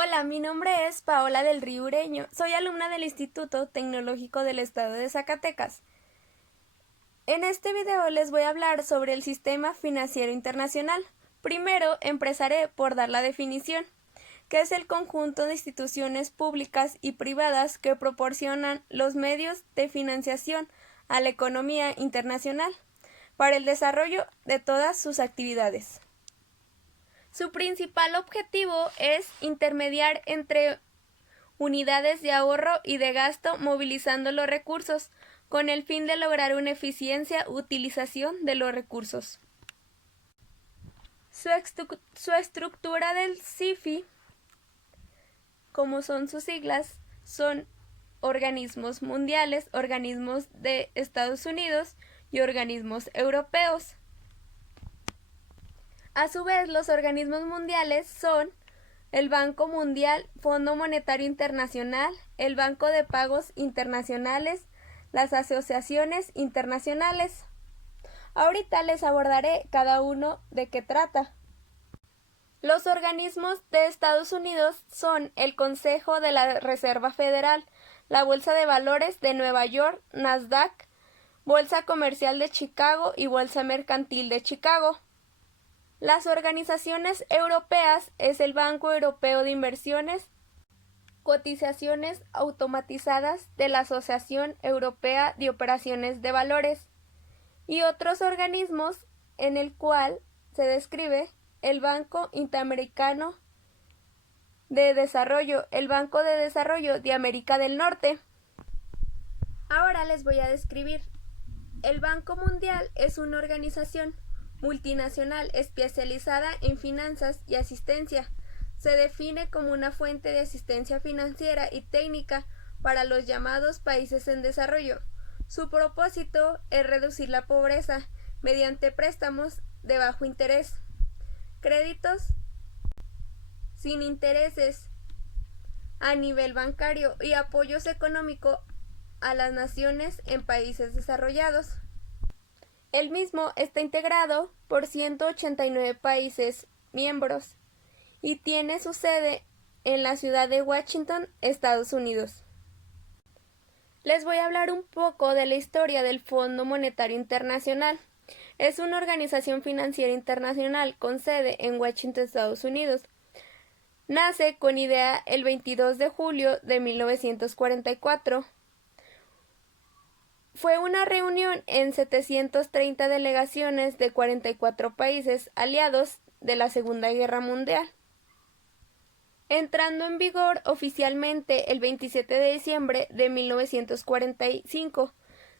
Hola, mi nombre es Paola del Río Ureño. Soy alumna del Instituto Tecnológico del Estado de Zacatecas. En este video les voy a hablar sobre el sistema financiero internacional. Primero empezaré por dar la definición, que es el conjunto de instituciones públicas y privadas que proporcionan los medios de financiación a la economía internacional para el desarrollo de todas sus actividades. Su principal objetivo es intermediar entre unidades de ahorro y de gasto movilizando los recursos con el fin de lograr una eficiencia utilización de los recursos. Su estructura del SIFI, como son sus siglas, son organismos mundiales, organismos de Estados Unidos y organismos europeos. A su vez, los organismos mundiales son el Banco Mundial, Fondo Monetario Internacional, el Banco de Pagos Internacionales, las asociaciones internacionales. Ahorita les abordaré cada uno de qué trata. Los organismos de Estados Unidos son el Consejo de la Reserva Federal, la Bolsa de Valores de Nueva York, Nasdaq, Bolsa Comercial de Chicago y Bolsa Mercantil de Chicago. Las organizaciones europeas es el Banco Europeo de Inversiones, cotizaciones automatizadas de la Asociación Europea de Operaciones de Valores y otros organismos en el cual se describe el Banco Interamericano de Desarrollo, el Banco de Desarrollo de América del Norte. Ahora les voy a describir. El Banco Mundial es una organización multinacional especializada en finanzas y asistencia. Se define como una fuente de asistencia financiera y técnica para los llamados países en desarrollo. Su propósito es reducir la pobreza mediante préstamos de bajo interés, créditos sin intereses a nivel bancario y apoyos económicos a las naciones en países desarrollados. El mismo está integrado por 189 países miembros y tiene su sede en la ciudad de Washington, Estados Unidos. Les voy a hablar un poco de la historia del Fondo Monetario Internacional. Es una organización financiera internacional con sede en Washington, Estados Unidos. Nace con idea el 22 de julio de 1944. Fue una reunión en 730 delegaciones de 44 países aliados de la Segunda Guerra Mundial, entrando en vigor oficialmente el 27 de diciembre de 1945,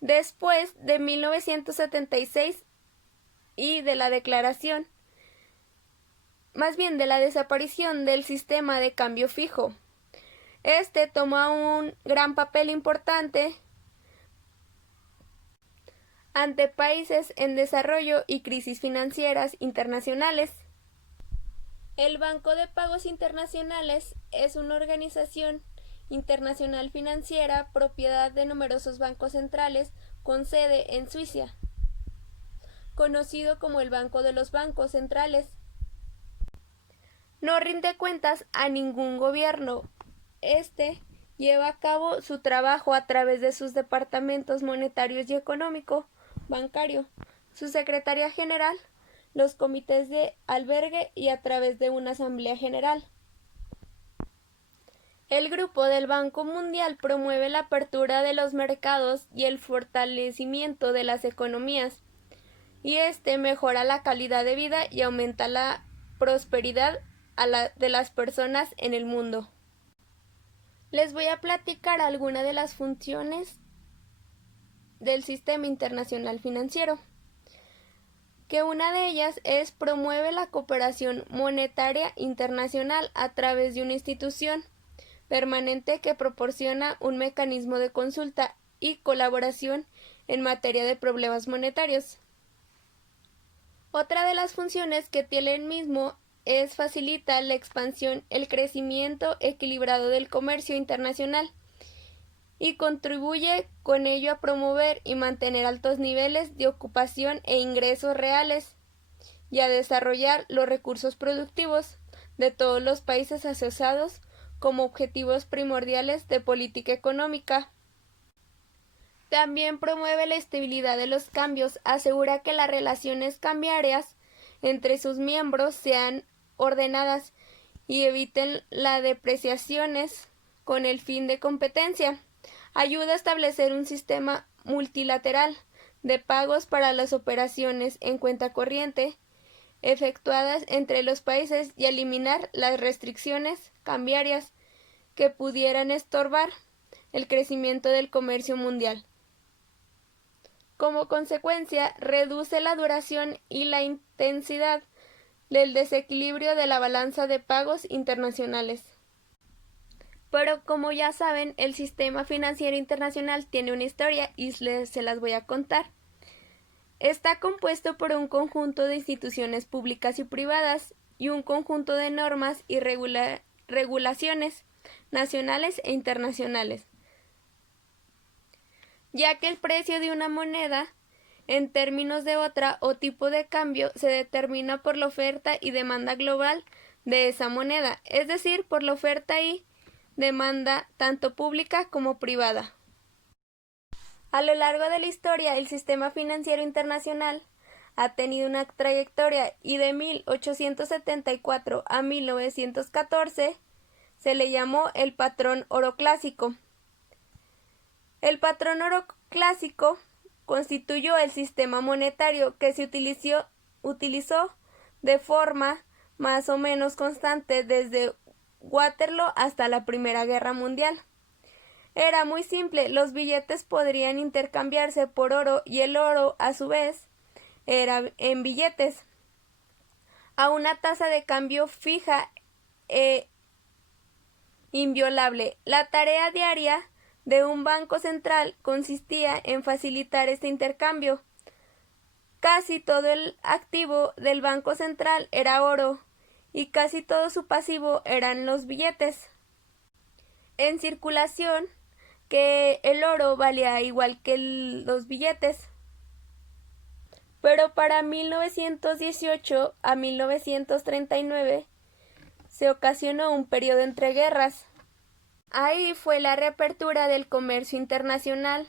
después de 1976 y de la declaración, más bien de la desaparición del sistema de cambio fijo. Este toma un gran papel importante ante países en desarrollo y crisis financieras internacionales. El Banco de Pagos Internacionales es una organización internacional financiera propiedad de numerosos bancos centrales con sede en Suiza, conocido como el Banco de los Bancos Centrales. No rinde cuentas a ningún gobierno. Este lleva a cabo su trabajo a través de sus departamentos monetarios y económico, bancario, su secretaría general, los comités de albergue y a través de una asamblea general. El grupo del Banco Mundial promueve la apertura de los mercados y el fortalecimiento de las economías, y este mejora la calidad de vida y aumenta la prosperidad de las personas en el mundo. Les voy a platicar algunas de las funciones del sistema internacional financiero, que una de ellas es promueve la cooperación monetaria internacional a través de una institución permanente que proporciona un mecanismo de consulta y colaboración en materia de problemas monetarios. Otra de las funciones que tiene el mismo es facilitar la expansión, el crecimiento equilibrado del comercio internacional y contribuye con ello a promover y mantener altos niveles de ocupación e ingresos reales y a desarrollar los recursos productivos de todos los países asociados como objetivos primordiales de política económica. También promueve la estabilidad de los cambios, asegura que las relaciones cambiarias entre sus miembros sean ordenadas y eviten las depreciaciones con el fin de competencia. Ayuda a establecer un sistema multilateral de pagos para las operaciones en cuenta corriente efectuadas entre los países y eliminar las restricciones cambiarias que pudieran estorbar el crecimiento del comercio mundial. Como consecuencia, reduce la duración y la intensidad del desequilibrio de la balanza de pagos internacionales. Pero como ya saben, el sistema financiero internacional tiene una historia y se las voy a contar. Está compuesto por un conjunto de instituciones públicas y privadas y un conjunto de normas y regulaciones nacionales e internacionales, ya que el precio de una moneda en términos de otra o tipo de cambio se determina por la oferta y demanda global de esa moneda, es decir, por la oferta y demanda tanto pública como privada. A lo largo de la historia, el sistema financiero internacional ha tenido una trayectoria y de 1874 a 1914 se le llamó el patrón oro clásico. El patrón oro clásico constituyó el sistema monetario que se utilizó de forma más o menos constante desde Waterloo hasta la Primera Guerra Mundial. Era muy simple, los billetes podrían intercambiarse por oro y el oro, a su vez, era en billetes, a una tasa de cambio fija e inviolable. La tarea diaria de un banco central consistía en facilitar este intercambio. Casi todo el activo del Banco Central era oro y casi todo su pasivo eran los billetes en circulación, que el oro valía igual que los billetes. Pero para 1918 a 1939 se ocasionó un periodo entre guerras. Ahí fue la reapertura del comercio internacional,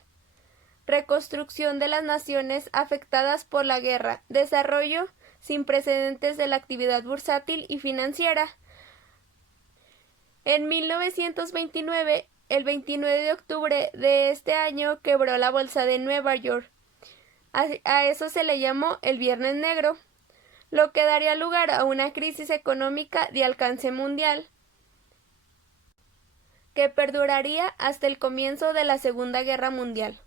reconstrucción de las naciones afectadas por la guerra, desarrollo sin precedentes de la actividad bursátil y financiera. En 1929, el 29 de octubre de este año, quebró la bolsa de Nueva York. A eso se le llamó el Viernes Negro, lo que daría lugar a una crisis económica de alcance mundial, que perduraría hasta el comienzo de la Segunda Guerra Mundial.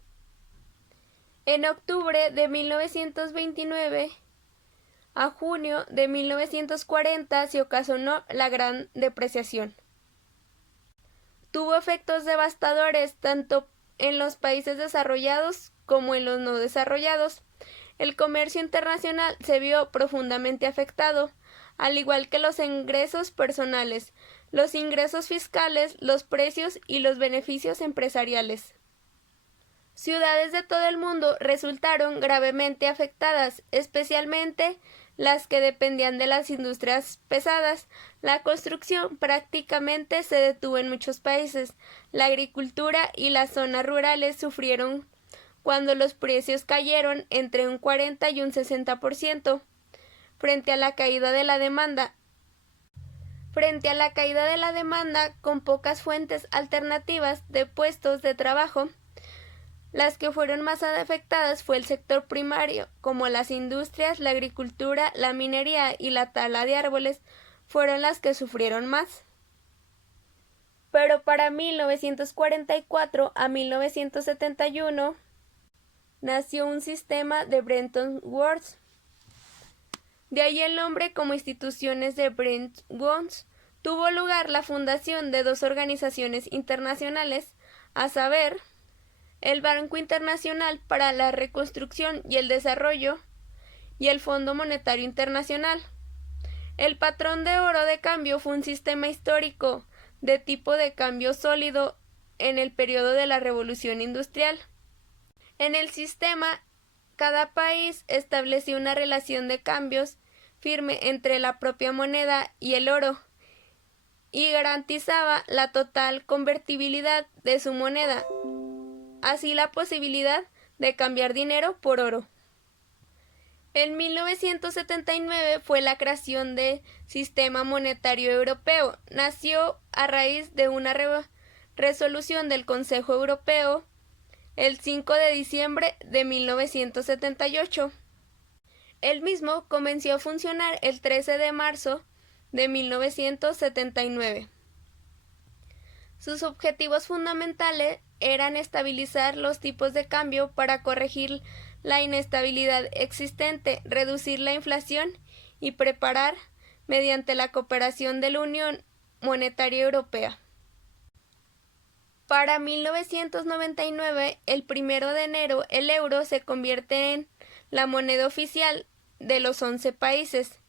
En octubre de 1929 a junio de 1940 se ocasionó la Gran Depreciación. Tuvo efectos devastadores tanto en los países desarrollados como en los no desarrollados. El comercio internacional se vio profundamente afectado, al igual que los ingresos personales, los ingresos fiscales, los precios y los beneficios empresariales. Ciudades de todo el mundo resultaron gravemente afectadas, especialmente las que dependían de las industrias pesadas. La construcción prácticamente se detuvo en muchos países. La agricultura y las zonas rurales sufrieron cuando los precios cayeron entre un 40 y un 60% frente a la caída de la demanda. Con pocas fuentes alternativas de puestos de trabajo, las que fueron más afectadas fue el sector primario, como las industrias, la agricultura, la minería y la tala de árboles, fueron las que sufrieron más. Pero para 1944 a 1971 nació un sistema de Bretton Woods. De ahí el nombre como instituciones de Bretton Woods. Tuvo lugar la fundación de dos organizaciones internacionales, a saber, el Banco Internacional para la Reconstrucción y el Desarrollo y el Fondo Monetario Internacional. El patrón de oro de cambio fue un sistema histórico de tipo de cambio sólido en el periodo de la Revolución Industrial. En el sistema, cada país estableció una relación de cambios firme entre la propia moneda y el oro, y garantizaba la total convertibilidad de su moneda, así la posibilidad de cambiar dinero por oro. En 1979 fue la creación del Sistema Monetario Europeo. Nació a raíz de una resolución del Consejo Europeo el 5 de diciembre de 1978. El mismo comenzó a funcionar el 13 de marzo de 1979. Sus objetivos fundamentales eran estabilizar los tipos de cambio para corregir la inestabilidad existente, reducir la inflación y preparar, mediante la cooperación de la Unión Monetaria Europea. Para 1999, el 1 de enero, el euro se convierte en la moneda oficial de los 11 países.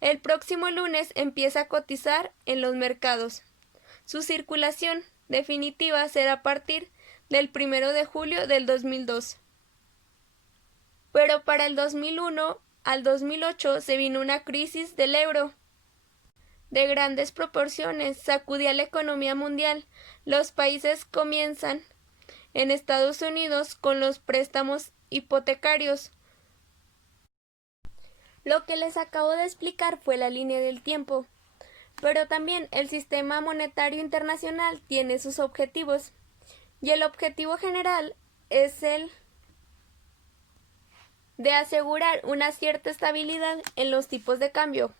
El próximo lunes empieza a cotizar en los mercados. Su circulación definitiva será a partir del 1 de julio del 2002. Pero para el 2001 al 2008 se vino una crisis del euro de grandes proporciones, sacudía la economía mundial. Los países comienzan en Estados Unidos con los préstamos hipotecarios. Lo que les acabo de explicar fue la línea del tiempo, pero también el sistema monetario internacional tiene sus objetivos, y el objetivo general es el de asegurar una cierta estabilidad en los tipos de cambio.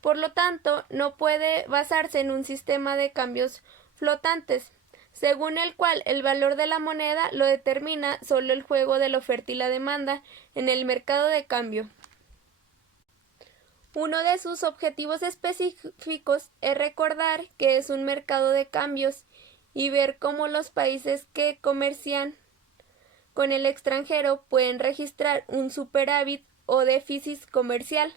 Por lo tanto, no puede basarse en un sistema de cambios flotantes, según el cual el valor de la moneda lo determina solo el juego de la oferta y la demanda en el mercado de cambio. Uno de sus objetivos específicos es recordar que es un mercado de cambios y ver cómo los países que comercian con el extranjero pueden registrar un superávit o déficit comercial.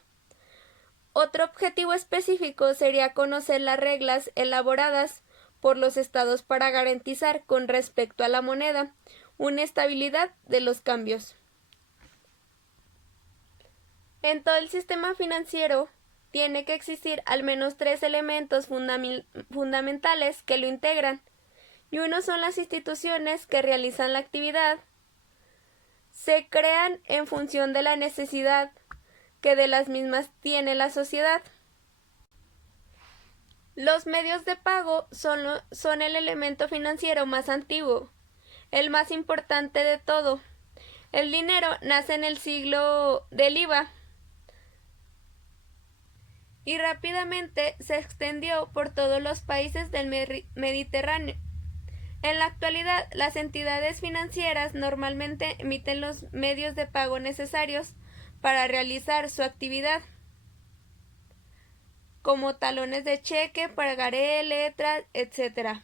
Otro objetivo específico sería conocer las reglas elaboradas por los estados para garantizar con respecto a la moneda una estabilidad de los cambios. En todo el sistema financiero tiene que existir al menos 3 elementos fundamentales que lo integran, y uno son las instituciones que realizan la actividad. Se crean en función de la necesidad que de las mismas tiene la sociedad. Los medios de pago son el elemento financiero más antiguo, el más importante de todo. El dinero nace en el siglo del IVA y rápidamente se extendió por todos los países del Mediterráneo. En la actualidad, las entidades financieras normalmente emiten los medios de pago necesarios para realizar su actividad, como talones de cheque, pagaré, letras, etc.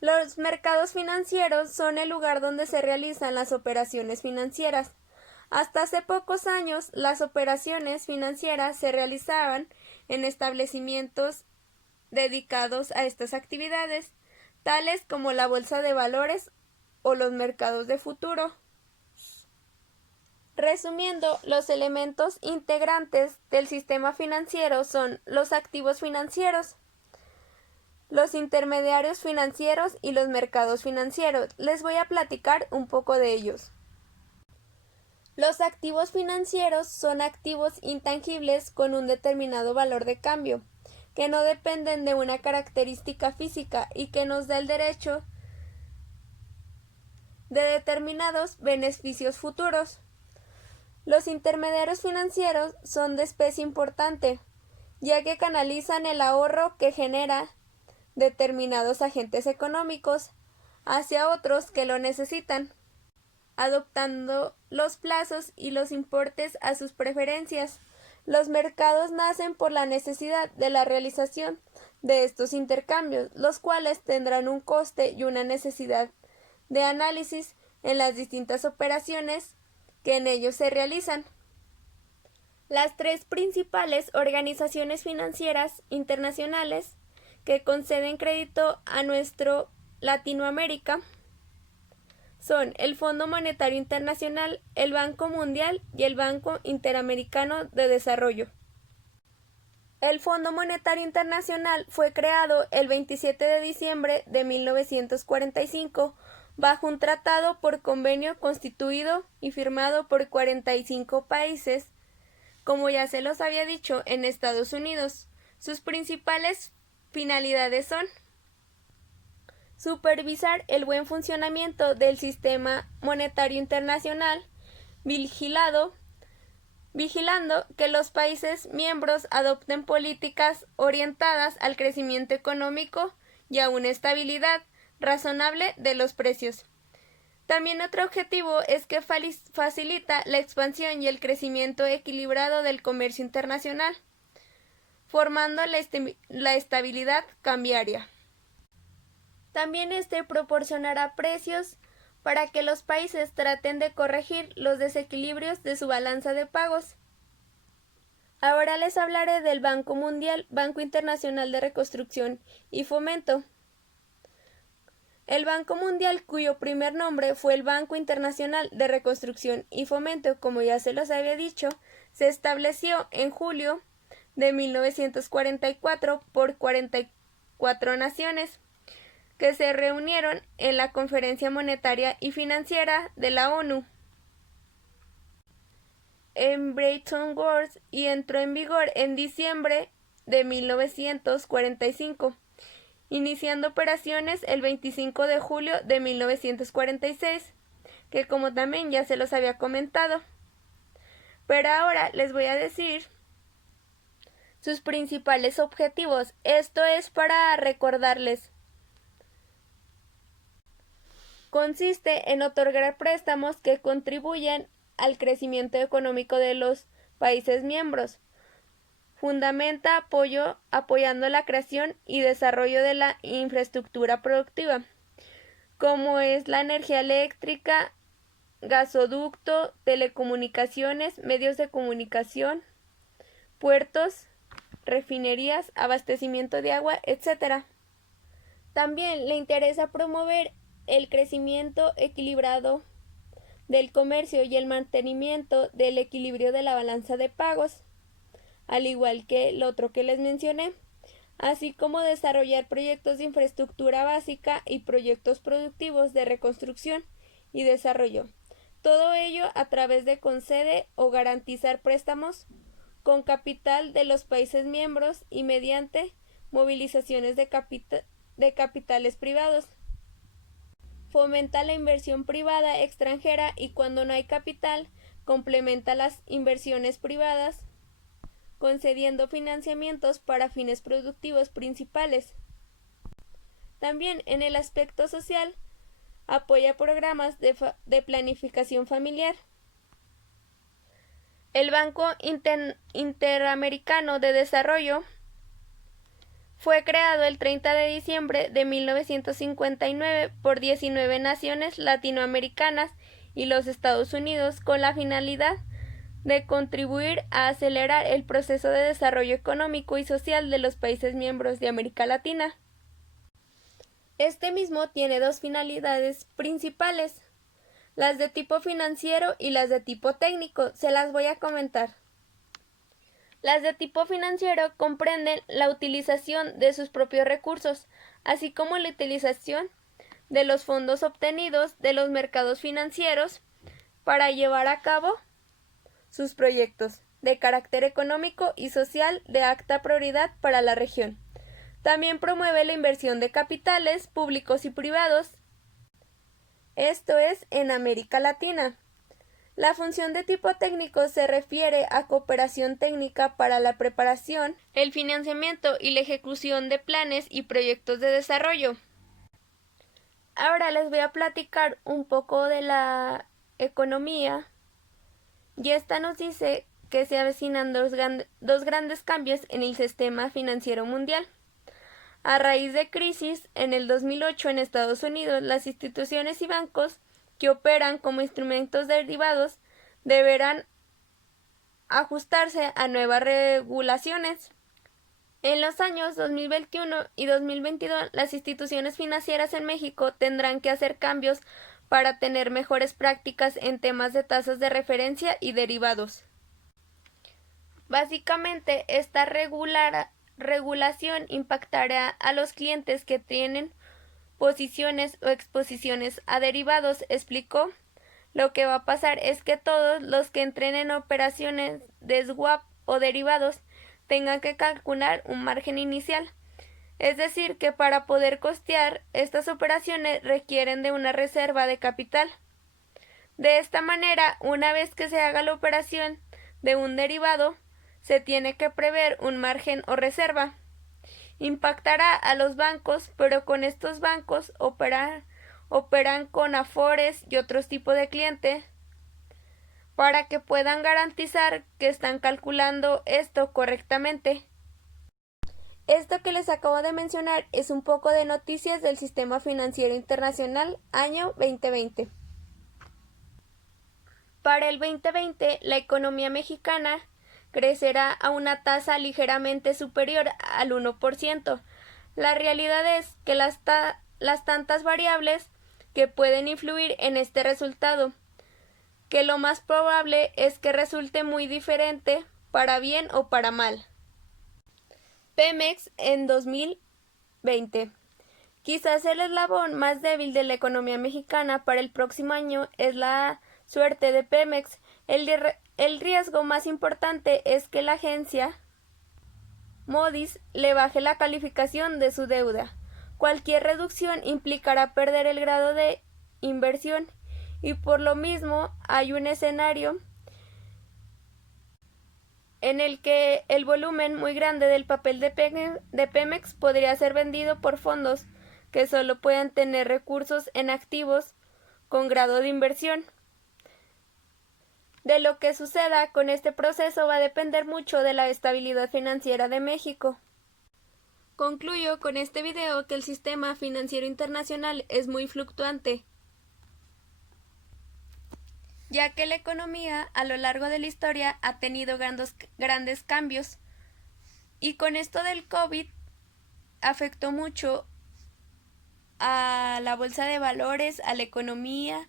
Los mercados financieros son el lugar donde se realizan las operaciones financieras. Hasta hace pocos años, las operaciones financieras se realizaban en establecimientos dedicados a estas actividades, tales como la bolsa de valores o los mercados de futuro. Resumiendo, los elementos integrantes del sistema financiero son los activos financieros, los intermediarios financieros y los mercados financieros. Les voy a platicar un poco de ellos. Los activos financieros son activos intangibles con un determinado valor de cambio, que no dependen de una característica física y que nos da el derecho de determinados beneficios futuros. Los intermediarios financieros son de especie importante, ya que canalizan el ahorro que genera determinados agentes económicos hacia otros que lo necesitan, adoptando los plazos y los importes a sus preferencias. Los mercados nacen por la necesidad de la realización de estos intercambios, los cuales tendrán un coste y una necesidad de análisis en las distintas operaciones que en ellos se realizan. Las 3 principales organizaciones financieras internacionales que conceden crédito a nuestro Latinoamérica son el Fondo Monetario Internacional, el Banco Mundial y el Banco Interamericano de Desarrollo. El Fondo Monetario Internacional fue creado el 27 de diciembre de 1945 bajo un tratado por convenio constituido y firmado por 45 países, como ya se los había dicho, en Estados Unidos. Sus principales finalidades son supervisar el buen funcionamiento del sistema monetario internacional, vigilando que los países miembros adopten políticas orientadas al crecimiento económico y a una estabilidad razonable de los precios. También otro objetivo es que facilita la expansión y el crecimiento equilibrado del comercio internacional, formando la estabilidad cambiaria. También proporcionará precios para que los países traten de corregir los desequilibrios de su balanza de pagos. Ahora les hablaré del Banco Mundial, Banco Internacional de Reconstrucción y Fomento. El Banco Mundial, cuyo primer nombre fue el Banco Internacional de Reconstrucción y Fomento, como ya se los había dicho, se estableció en julio de 1944 por 44 naciones que se reunieron en la Conferencia Monetaria y Financiera de la ONU en Bretton Woods y entró en vigor en diciembre de 1945, iniciando operaciones el 25 de julio de 1946, que como también ya se los había comentado. Pero ahora les voy a decir sus principales objetivos. Esto es para recordarles. Consiste en otorgar préstamos que contribuyen al crecimiento económico de los países miembros. Fundamenta apoyando la creación y desarrollo de la infraestructura productiva, como es la energía eléctrica, gasoducto, telecomunicaciones, medios de comunicación, puertos, refinerías, abastecimiento de agua, etc. También le interesa promover el crecimiento equilibrado del comercio y el mantenimiento del equilibrio de la balanza de pagos, al igual que el otro que les mencioné, así como desarrollar proyectos de infraestructura básica y proyectos productivos de reconstrucción y desarrollo. Todo ello a través de conceder o garantizar préstamos con capital de los países miembros y mediante movilizaciones de capitales privados. Fomenta la inversión privada extranjera y cuando no hay capital, complementa las inversiones privadas, concediendo financiamientos para fines productivos principales. También en el aspecto social, apoya programas de planificación familiar. El Banco Interamericano de Desarrollo fue creado el 30 de diciembre de 1959 por 19 naciones latinoamericanas y los Estados Unidos con la finalidad de contribuir a acelerar el proceso de desarrollo económico y social de los países miembros de América Latina. Este mismo tiene dos finalidades principales, las de tipo financiero y las de tipo técnico. Se las voy a comentar. Las de tipo financiero comprenden la utilización de sus propios recursos, así como la utilización de los fondos obtenidos de los mercados financieros para llevar a cabo sus proyectos de carácter económico y social de alta prioridad para la región. También promueve la inversión de capitales públicos y privados, esto es en América Latina. La función de tipo técnico se refiere a cooperación técnica para la preparación, el financiamiento y la ejecución de planes y proyectos de desarrollo. Ahora les voy a platicar un poco de la economía y esta nos dice que se avecinan dos grandes cambios en el sistema financiero mundial. A raíz de crisis en el 2008 en Estados Unidos, las instituciones y bancos que operan como instrumentos derivados deberán ajustarse a nuevas regulaciones. En los años 2021 y 2022, las instituciones financieras en México tendrán que hacer cambios para tener mejores prácticas en temas de tasas de referencia y derivados. Básicamente, esta regulación impactará a los clientes que tienen posiciones o exposiciones a derivados, explicó. Lo que va a pasar es que todos los que entren en operaciones de swap o derivados tengan que calcular un margen inicial. Es decir, que para poder costear estas operaciones requieren de una reserva de capital. De esta manera, una vez que se haga la operación de un derivado, se tiene que prever un margen o reserva. Impactará a los bancos, pero con estos bancos operan con afores y otros tipos de clientes para que puedan garantizar que están calculando esto correctamente. Esto que les acabo de mencionar es un poco de noticias del sistema financiero internacional año 2020. Para el 2020, la economía mexicana crecerá a una tasa ligeramente superior al 1%. La realidad es que las tantas variables que pueden influir en este resultado, que lo más probable es que resulte muy diferente, para bien o para mal. Pemex en 2020. Quizás el eslabón más débil de la economía mexicana para el próximo año es la suerte de Pemex. El riesgo más importante es que la agencia Moody's le baje la calificación de su deuda. Cualquier reducción implicará perder el grado de inversión y por lo mismo hay un escenario en el que el volumen muy grande del papel de Pemex podría ser vendido por fondos que solo puedan tener recursos en activos con grado de inversión. De lo que suceda con este proceso va a depender mucho de la estabilidad financiera de México. Concluyo con este video que el sistema financiero internacional es muy fluctuante, ya que la economía a lo largo de la historia ha tenido grandes cambios. Y con esto del COVID afectó mucho a la bolsa de valores, a la economía,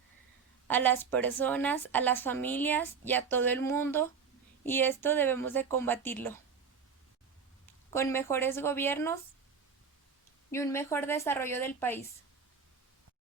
a las personas, a las familias y a todo el mundo, y esto debemos de combatirlo con mejores gobiernos y un mejor desarrollo del país.